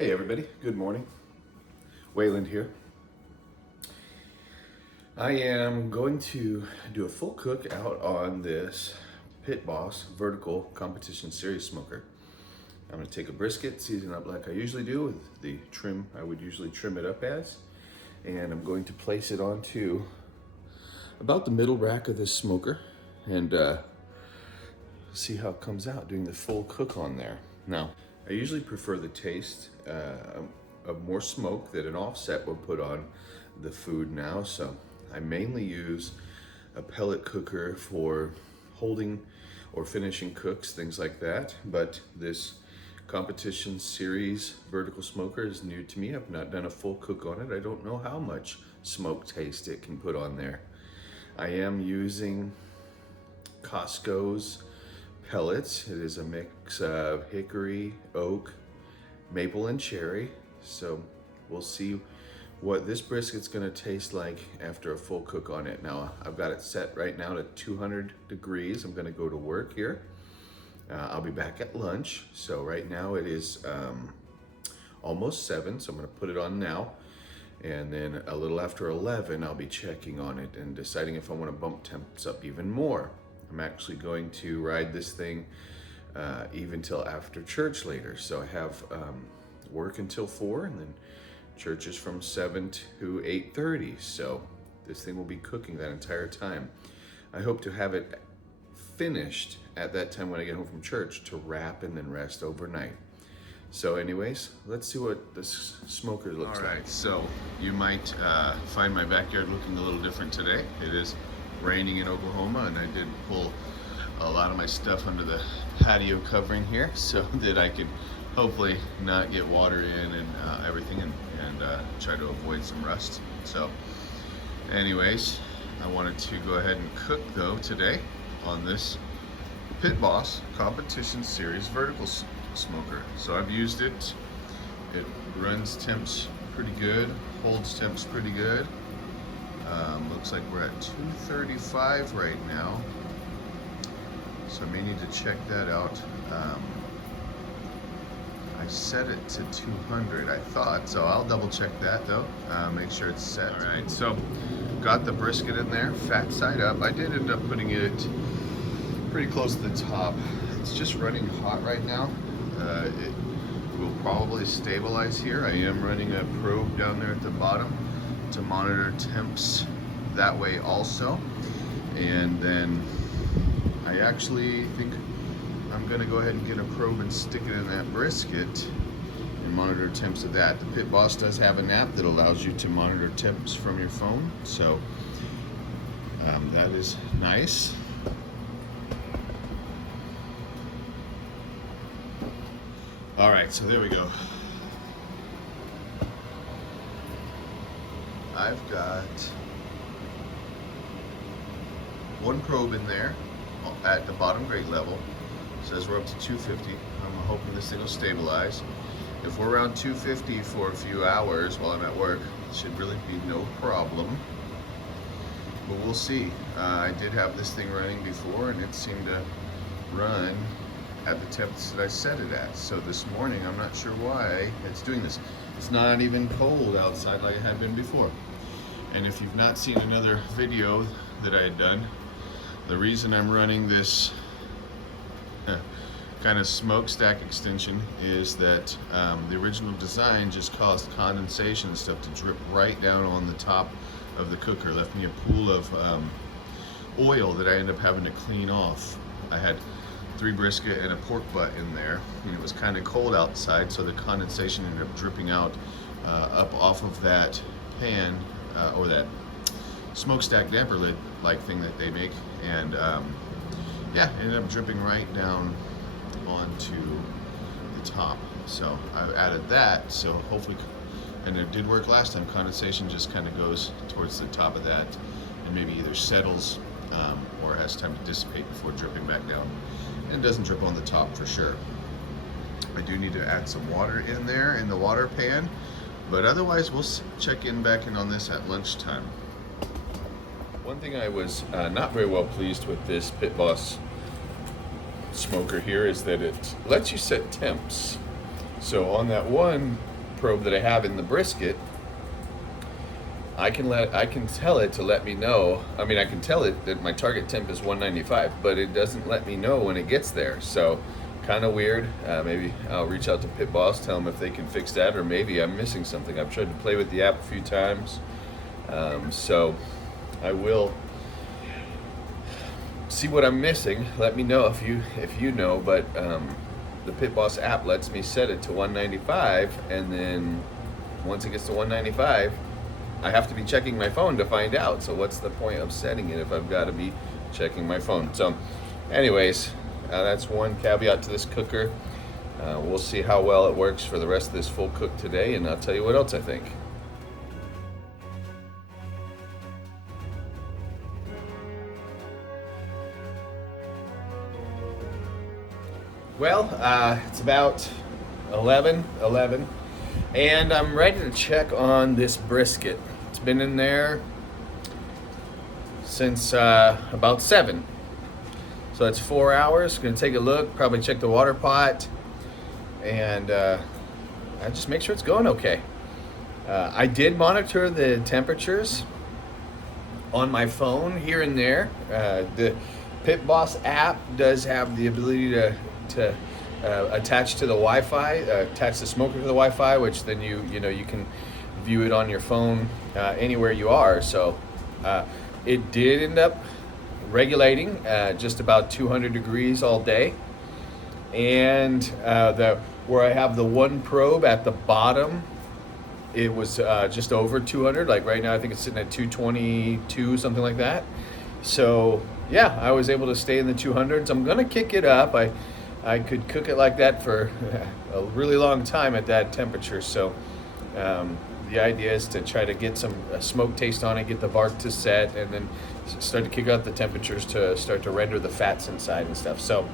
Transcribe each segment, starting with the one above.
Hey everybody, good morning. Wayland here. I am going to do a full cook out on this Pit Boss Vertical Competition Series smoker. I'm going to take a brisket, season up like I usually do with the trim I would usually trim it up as, and I'm going to place it onto about the middle rack of this smoker and see how it comes out doing the full cook on there. Now, I usually prefer the taste of more smoke that an offset will put on the food now, so I mainly use a pellet cooker for holding or finishing cooks, things like that, but this competition series vertical smoker is new to me. I've not done a full cook on it. I don't know how much smoke taste it can put on there. I am using Costco's pellets. It is a mix of hickory, oak, maple, and cherry. So we'll see what this brisket's gonna taste like after a full cook on it. Now, I've got it set right now to 200 degrees. I'm gonna go to work here. I'll be back at lunch. So right now it is almost 7, so I'm gonna put it on now. And then a little after 11, I'll be checking on it and deciding if I wanna bump temps up even more. I'm actually going to ride this thing even till after church later. So I have work until 4, and then church is from 7 to 8:30. So this thing will be cooking that entire time. I hope to have it finished at that time when I get home from church to wrap and then rest overnight. So anyways, let's see what this smoker looks like. All right, so you might find my backyard looking a little different today. It is raining in Oklahoma, and I did pull a lot of my stuff under the patio covering here so that I could hopefully not get water in and everything, and try to avoid some rust. So anyways, I wanted to go ahead and cook though today on this Pit Boss Competition Series vertical smoker. So I've used it. It runs temps pretty good, holds temps pretty good. Looks like we're at 235 right now, so I may need to check that out. I set it to 200, I thought, so I'll double check that though, make sure it's set. All right, so got the brisket in there, fat side up. I did end up putting it pretty close to the top. It's just running hot right now. It will probably stabilize here. I am running a probe down there at the bottom to monitor temps that way also. And then I actually think I'm gonna go ahead and get a probe and stick it in that brisket and monitor temps of that. The Pit Boss does have an app that allows you to monitor temps from your phone, so that is nice. All right, so there we go. I've got one probe in there at the bottom grade level. It says we're up to 250. I'm hoping this thing will stabilize. If we're around 250 for a few hours while I'm at work, it should really be no problem. But we'll see. I did have this thing running before, and it seemed to run at the temps that I set it at. So this morning, I'm not sure why it's doing this. It's not even cold outside like it had been before. And if you've not seen another video that I had done, the reason I'm running this kind of smokestack extension is that the original design just caused condensation and stuff to drip right down on the top of the cooker. Left me a pool of oil that I ended up having to clean off. I had 3 brisket and a pork butt in there, and it was kind of cold outside, so the condensation ended up dripping out up off of that pan or that smokestack damper lid like thing that they make, and yeah, ended up dripping right down onto the top. So I've added that, so hopefully, and it did work last time, condensation just kind of goes towards the top of that and maybe either settles or has time to dissipate before dripping back down. And it doesn't drip on the top for sure. I do need to add some water in there in the water pan, but otherwise we'll check in back in on this at lunchtime. One thing I was not very well pleased with this Pit Boss smoker here is that it lets you set temps. So on that one probe that I have in the brisket, I can tell it to let me know. I mean, I can tell it that my target temp is 195, but it doesn't let me know when it gets there. So kind of weird. Maybe I'll reach out to Pit Boss, tell them if they can fix that, or maybe I'm missing something. I've tried to play with the app a few times, so I will see what I'm missing. Let me know if you know. But the Pit Boss app lets me set it to 195, and then once it gets to 195, I have to be checking my phone to find out. So what's the point of setting it if I've got to be checking my phone? So anyways, that's one caveat to this cooker. We'll see how well it works for the rest of this full cook today, and I'll tell you what else I think. Well, it's about 11, and I'm ready to check on this brisket. It's been in there since about 7. So that's 4 hours. Gonna take a look, probably check the water pot, and I just make sure it's going okay. I did monitor the temperatures on my phone here and there. The Pit Boss app does have the ability to attach to the Wi-Fi, attach the smoker to the Wi-Fi, which then you can view it on your phone anywhere you are. So it did end up regulating just about 200 degrees all day, and where I have the one probe at the bottom, it was just over 200. Like right now I think it's sitting at 222, something like that. So yeah, I was able to stay in the 200s. I'm gonna kick it up. I could cook it like that for a really long time at that temperature. So the idea is to try to get some smoke taste on it, get the bark to set, and then start to kick up the temperatures to start to render the fats inside and stuff. So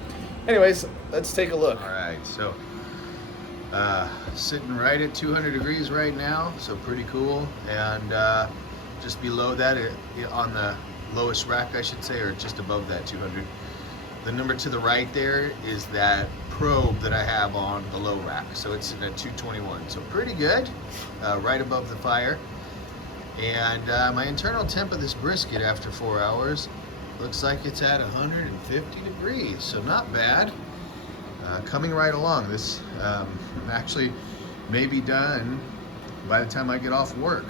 anyways, let's take a look. All right, so sitting right at 200 degrees right now, so pretty cool. And just below that, on the lowest rack, I should say, or just above that 200. The number to the right there is that probe that I have on the low rack. So it's in at 221, so pretty good, right above the fire. And my internal temp of this brisket after 4 hours looks like it's at 150 degrees, so not bad. Coming right along. This actually may be done by the time I get off work.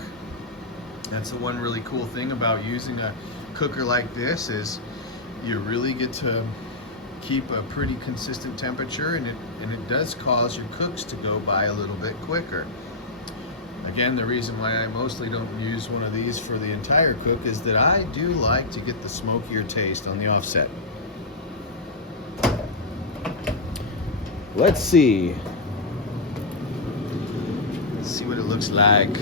That's the one really cool thing about using a cooker like this, is you really get to keep a pretty consistent temperature, and it does cause your cooks to go by a little bit quicker. Again, the reason why I mostly don't use one of these for the entire cook is that I do like to get the smokier taste on the offset. Let's see what it looks like.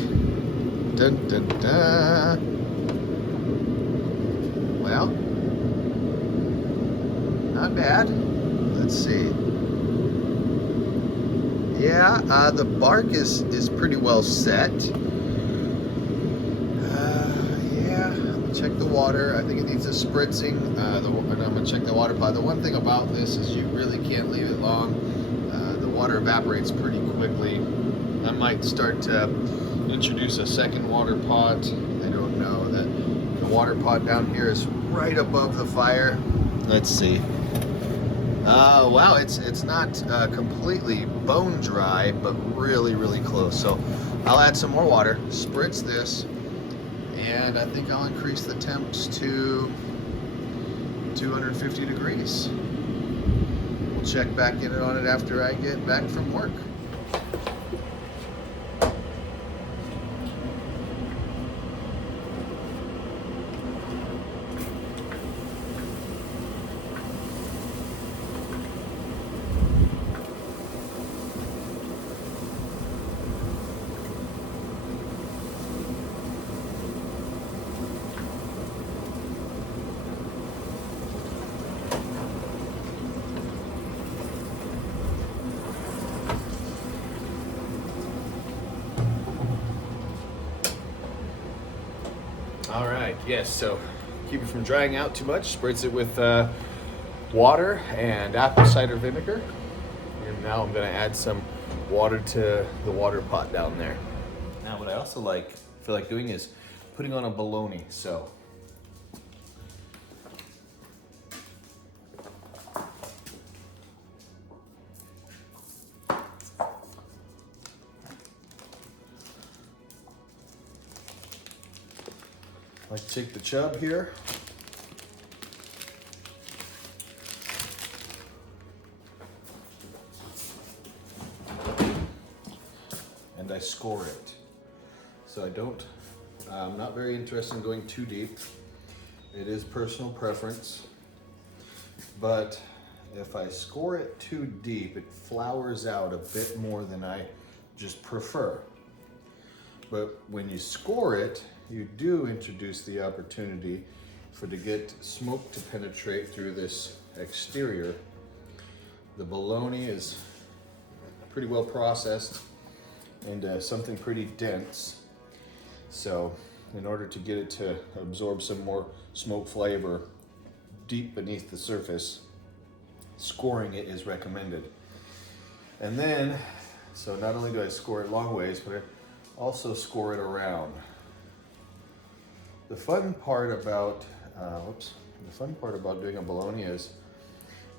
Dun, dun, dun. Well, not bad. Let's see. Yeah, the bark is pretty well set. Yeah, check the water. I think it needs a spritzing. And I'm gonna check the water pot. The one thing about this is you really can't leave it long. The water evaporates pretty quickly. I might start to introduce a second water pot. I don't know. The water pot down here is right above the fire. Let's see. Wow, it's not completely bone dry, but really, really close. So I'll add some more water, spritz this, and I think I'll increase the temps to 250 degrees. We'll check back in on it after I get back from work. All right, yes, so keep it from drying out too much, spritz it with water and apple cider vinegar. And now I'm gonna add some water to the water pot down there. Now what I also feel like doing is putting on a bologna. So I like to take the chub here. And I score it. So I'm not very interested in going too deep. It is personal preference. But if I score it too deep, it flours out a bit more than I just prefer. But when you score it, you do introduce the opportunity to get smoke to penetrate through this exterior. The bologna is pretty well processed and something pretty dense. So in order to get it to absorb some more smoke flavor deep beneath the surface, scoring it is recommended. And then, so not only do I score it long ways, but I also score it around. The fun part about doing a bologna is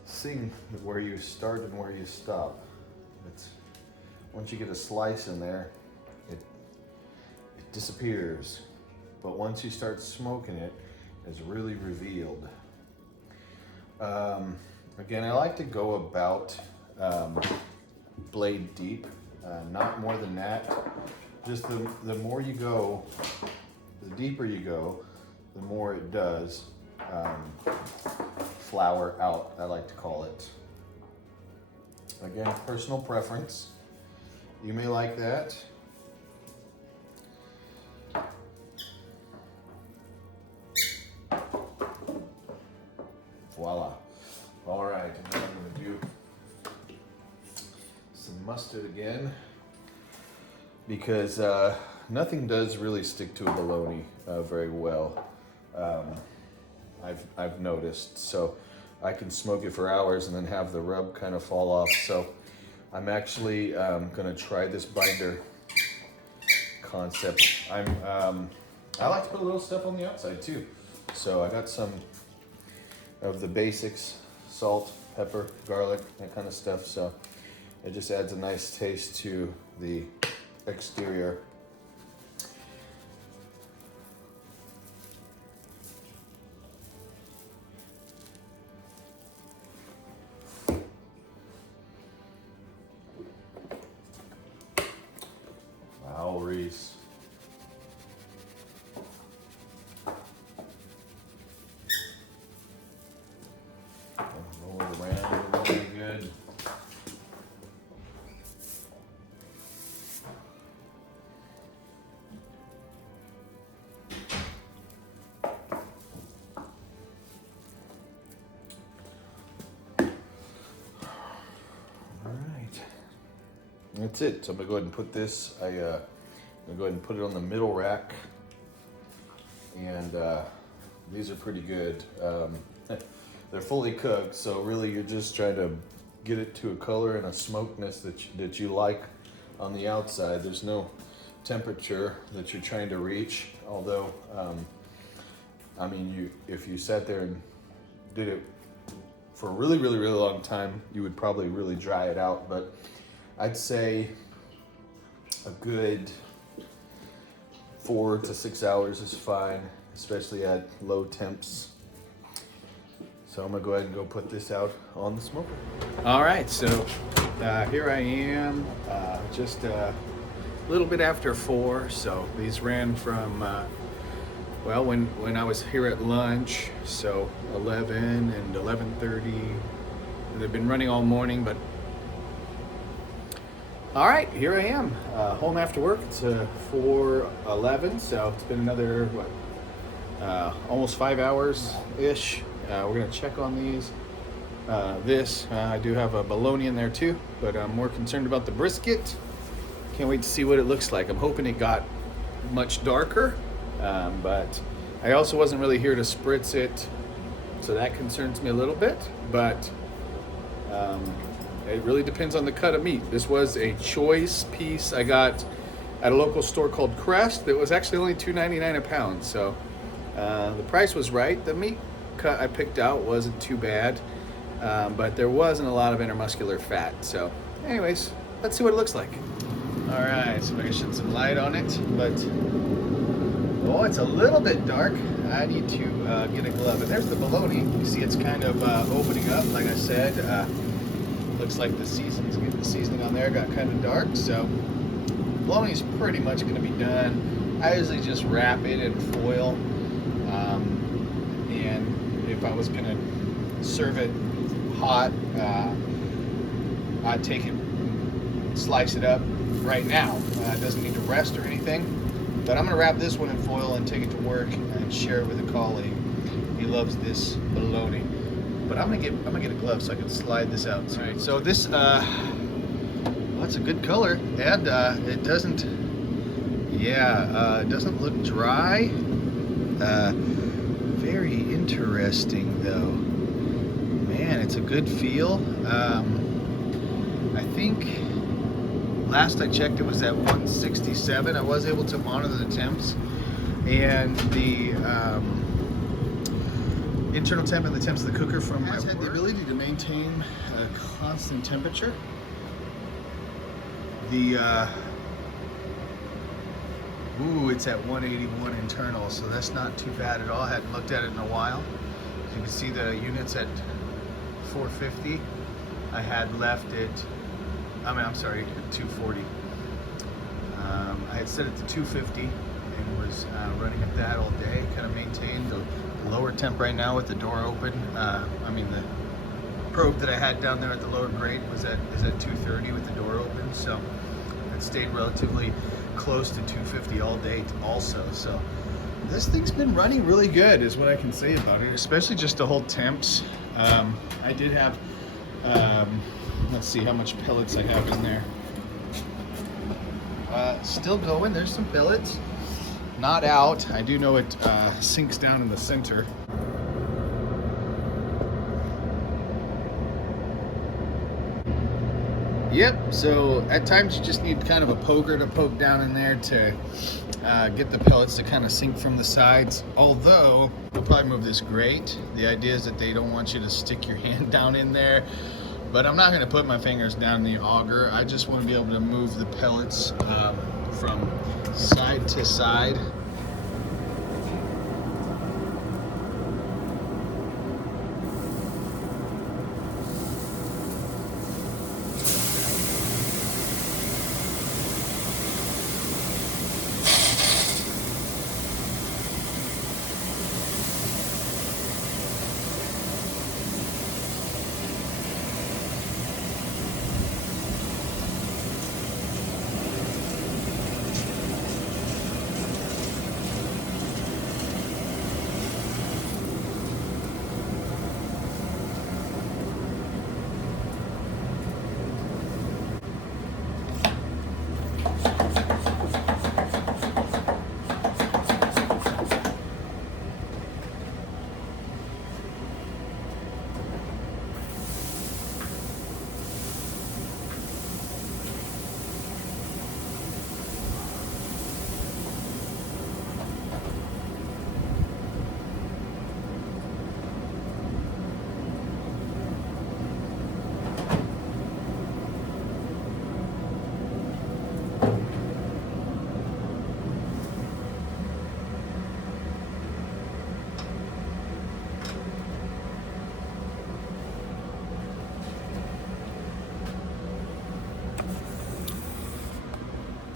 seeing where you start and where you stop. Once you get a slice in there, it disappears. But once you start smoking it, it's really revealed. Again, I like to go about blade deep, not more than that. Just the more you go, the deeper you go, the more it does flour out, I like to call it. Again, personal preference. You may like that. Voila. All right, now I'm going to do some mustard again, because nothing does really stick to a bologna very well. I've noticed. So I can smoke it for hours and then have the rub kind of fall off. So I'm actually gonna try this binder concept. I like to put a little stuff on the outside too. So I got some of the basics: salt, pepper, garlic, that kind of stuff. So it just adds a nice taste to the exterior. Wow, Reese. Roll it around really good. That's it. So I'm gonna go ahead and put this. I'm gonna go ahead and put it on the middle rack, and these are pretty good. They're fully cooked, so really you're just trying to get it to a color and a smokiness that you like on the outside. There's no temperature that you're trying to reach. Although, I mean, if you sat there and did it for a really, really, really long time, you would probably really dry it out. But I'd say a good 4 to 6 hours is fine, especially at low temps. So I'm gonna go ahead and go put this out on the smoker. All right, so here I am, just a little bit after 4. So these ran from, well, when I was here at lunch, so 11 and 11:30. They've been running all morning, but all right, here I am, home after work. It's 4:11, so it's been another, almost 5 hours-ish. We're gonna check on these. I do have a bologna in there too, but I'm more concerned about the brisket. Can't wait to see what it looks like. I'm hoping it got much darker, but I also wasn't really here to spritz it, so that concerns me a little bit. But It really depends on the cut of meat. This was a choice piece I got at a local store called Crest that was actually only $2.99 a pound. So the price was right. The meat cut I picked out wasn't too bad, but there wasn't a lot of intermuscular fat. So anyways, let's see what it looks like. All right, so I can shed some light on it, but oh, it's a little bit dark. I need to get a glove. And there's the bologna. You see it's kind of opening up, like I said. Looks like the seasoning on there got kind of dark, so bologna's pretty much going to be done. I usually just wrap it in foil, and if I was going to serve it hot, I'd take it, slice it up right now. It doesn't need to rest or anything, but I'm going to wrap this one in foil and take it to work and share it with a colleague. He loves this bologna. But I'm gonna get a glove so I can slide this out. All right, so this, well, that's a good color, and it doesn't, it doesn't look dry. Very interesting though. Man, it's a good feel. I think last I checked it was at 167. I was able to monitor the temps, and the internal temp and the temps of the cooker from my work. Had the ability to maintain a constant temperature. The it's at 181 internal, so that's not too bad at all. I hadn't looked at it in a while. You can see the units at 450. I had left it, I'm sorry, at 240. I had set it to 250 and was running at that all day. Kind of maintained the lower temp right now with the door open. The probe that I had down there at the lower grate is at 230 with the door open, so it stayed relatively close to 250 all day also. So this thing's been running really good is what I can say about it, especially just to hold temps. I did have, let's see how much pellets I have in there. Still going, there's some pellets. Not out. I do know it sinks down in the center. Yep, so at times you just need kind of a poker to poke down in there to get the pellets to kind of sink from the sides. Although, we'll probably move this grate. The idea is that they don't want you to stick your hand down in there. But I'm not going to put my fingers down in the auger. I just want to be able to move the pellets from side to side.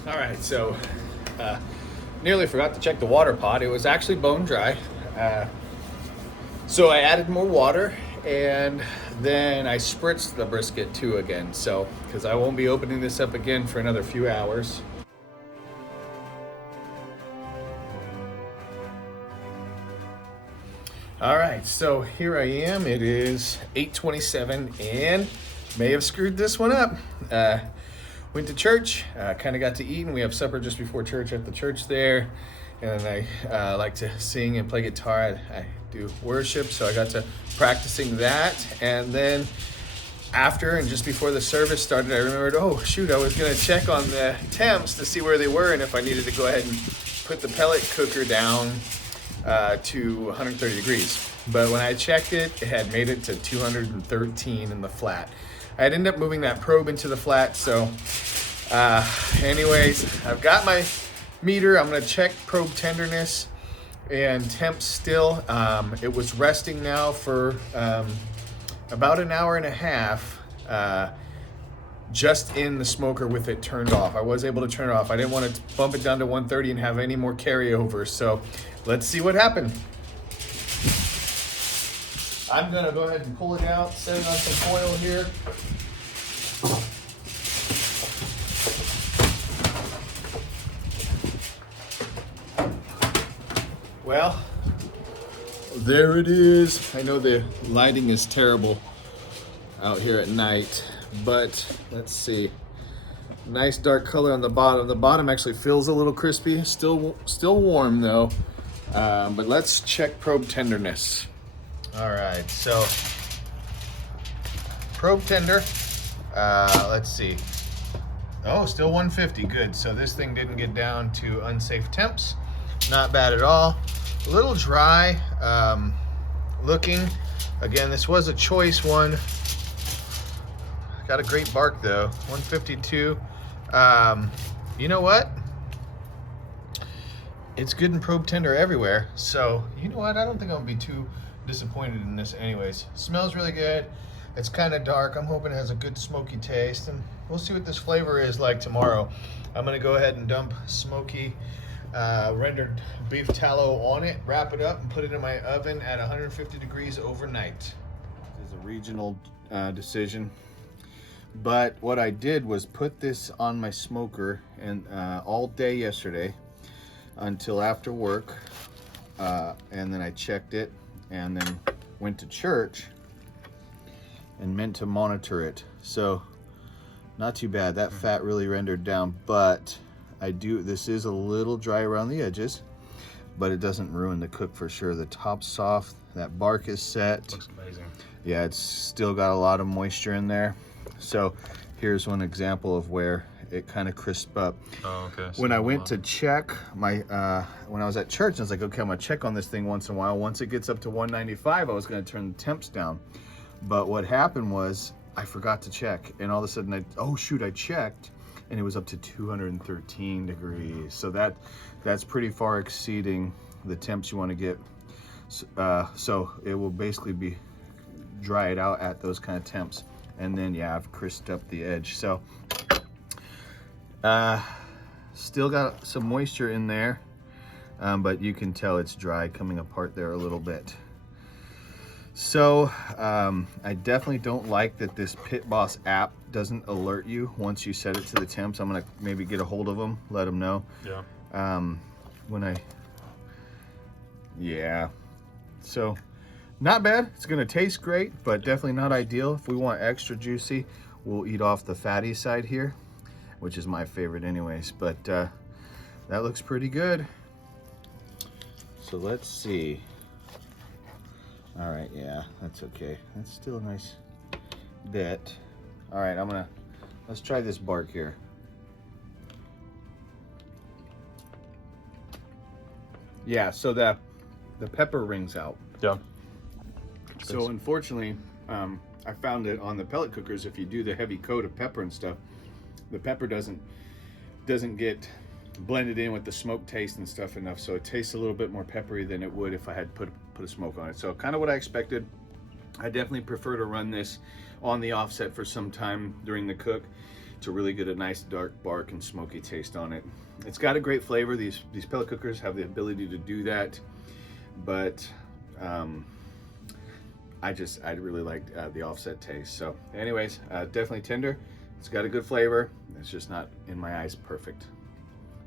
All right, so nearly forgot to check the water pot. It was actually bone dry. So I added more water, and then I spritzed the brisket too again. So, because I won't be opening this up again for another few hours. All right, so here I am. It is 8:27 and may have screwed this one up. Went to church, kind of got to eat, and we have supper just before church at the church there. And then I like to sing and play guitar. I do worship, so I got to practicing that. And then after and just before the service started, I remembered, oh shoot, I was gonna check on the temps to see where they were and if I needed to go ahead and put the pellet cooker down to 130 degrees. But when I checked it, it had made it to 213 in the flat. I'd end up moving that probe into the flat, so anyways, I've got my meter. I'm gonna check probe tenderness and temp still. It was resting now for about an hour and a half, just in the smoker with it turned off. I was able to turn it off. I didn't want to bump it down to 130 and have any more carryover. So let's see what happened. I'm gonna go ahead and pull it out, set it on some foil here. Well, there it is. I know the lighting is terrible out here at night, but let's see. Nice dark color on the bottom. The bottom actually feels a little crispy. Still warm though. But let's check probe tenderness. All right, so probe tender. Let's see. Oh, still 150. Good. So this thing didn't get down to unsafe temps. Not bad at all. A little dry looking. Again, this was a choice one. Got a great bark though. 152. You know what? It's good and probe tender everywhere. So you know what? I don't think I'm gonna be too disappointed in this anyways. Smells really good. It's kind of dark. I'm hoping it has a good smoky taste, and we'll see what this flavor is like tomorrow. I'm gonna go ahead and dump smoky rendered beef tallow on it, wrap it up, and put it in my oven at 150 degrees overnight. This is a regional decision, but what I did was put this on my smoker and all day yesterday until after work, and then I checked it and then went to church and meant to monitor it. So not too bad. That fat really rendered down, but this is a little dry around the edges, but it doesn't ruin the cook for sure. The top's soft, that bark is set. Looks amazing. Yeah, it's still got a lot of moisture in there. So here's one example of where it kind of crisped up. Oh, okay. So when I went to check my, when I was at church, I was like, okay, I'm gonna check on this thing once in a while. Once it gets up to 195, I was gonna turn the temps down. But what happened was I forgot to check, and all of a sudden, oh shoot, I checked, and it was up to 213 degrees. So that's pretty far exceeding the temps you want to get. So it will basically be dry it out at those kind of temps. And then yeah, I've crisped up the edge. So still got some moisture in there, but you can tell it's dry coming apart there a little bit. So I definitely don't like that this Pit Boss app doesn't alert you once you set it to the temps. I'm gonna maybe get a hold of them, let them know. Yeah. Yeah. So not bad. It's gonna taste great, but definitely not ideal. If we want extra juicy, we'll eat off the fatty side here, which is my favorite anyways. But that looks pretty good. So let's see. All right, yeah, that's okay. That's still a nice bit. All right, let's try this bark here. Yeah, so the pepper rings out. Yeah. So unfortunately, I found it on the pellet cookers, if you do the heavy coat of pepper and stuff, the pepper doesn't get blended in with the smoke taste and stuff enough, so it tastes a little bit more peppery than it would if I had put a smoke on it. So kind of what I expected. I definitely prefer to run this on the offset for some time during the cook to really get a nice dark bark and smoky taste on it. It's got a great flavor. These pellet cookers have the ability to do that, but I really like the offset taste. So anyways, definitely tender. It's got a good flavor. It's just not, in my eyes, perfect.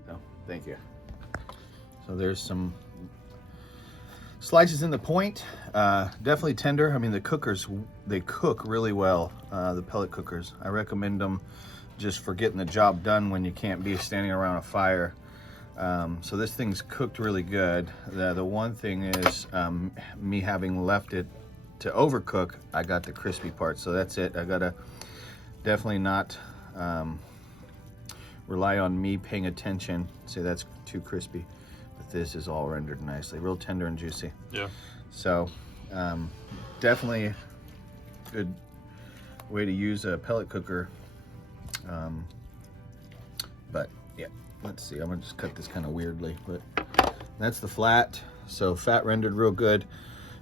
So thank you. So there's some slices in the point. Definitely tender. I mean, the cookers, they cook really well, the pellet cookers. I recommend them just for getting the job done when you can't be standing around a fire. So this thing's cooked really good. The one thing is me having left it to overcook, I got the crispy part. So that's it. I gotta definitely not rely on me paying attention. Say that's too crispy, but this is all rendered nicely, real tender and juicy. Yeah. So definitely good way to use a pellet cooker. But yeah, let's see. I'm gonna just cut this kind of weirdly, but that's the flat. So fat rendered real good.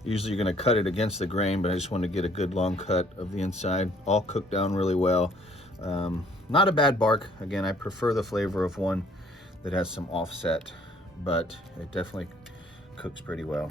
Usually you're gonna cut it against the grain, but I just wanted to get a good long cut of the inside. All cooked down really well. Not a bad bark. Again, I prefer the flavor of one that has some offset, but it definitely cooks pretty well.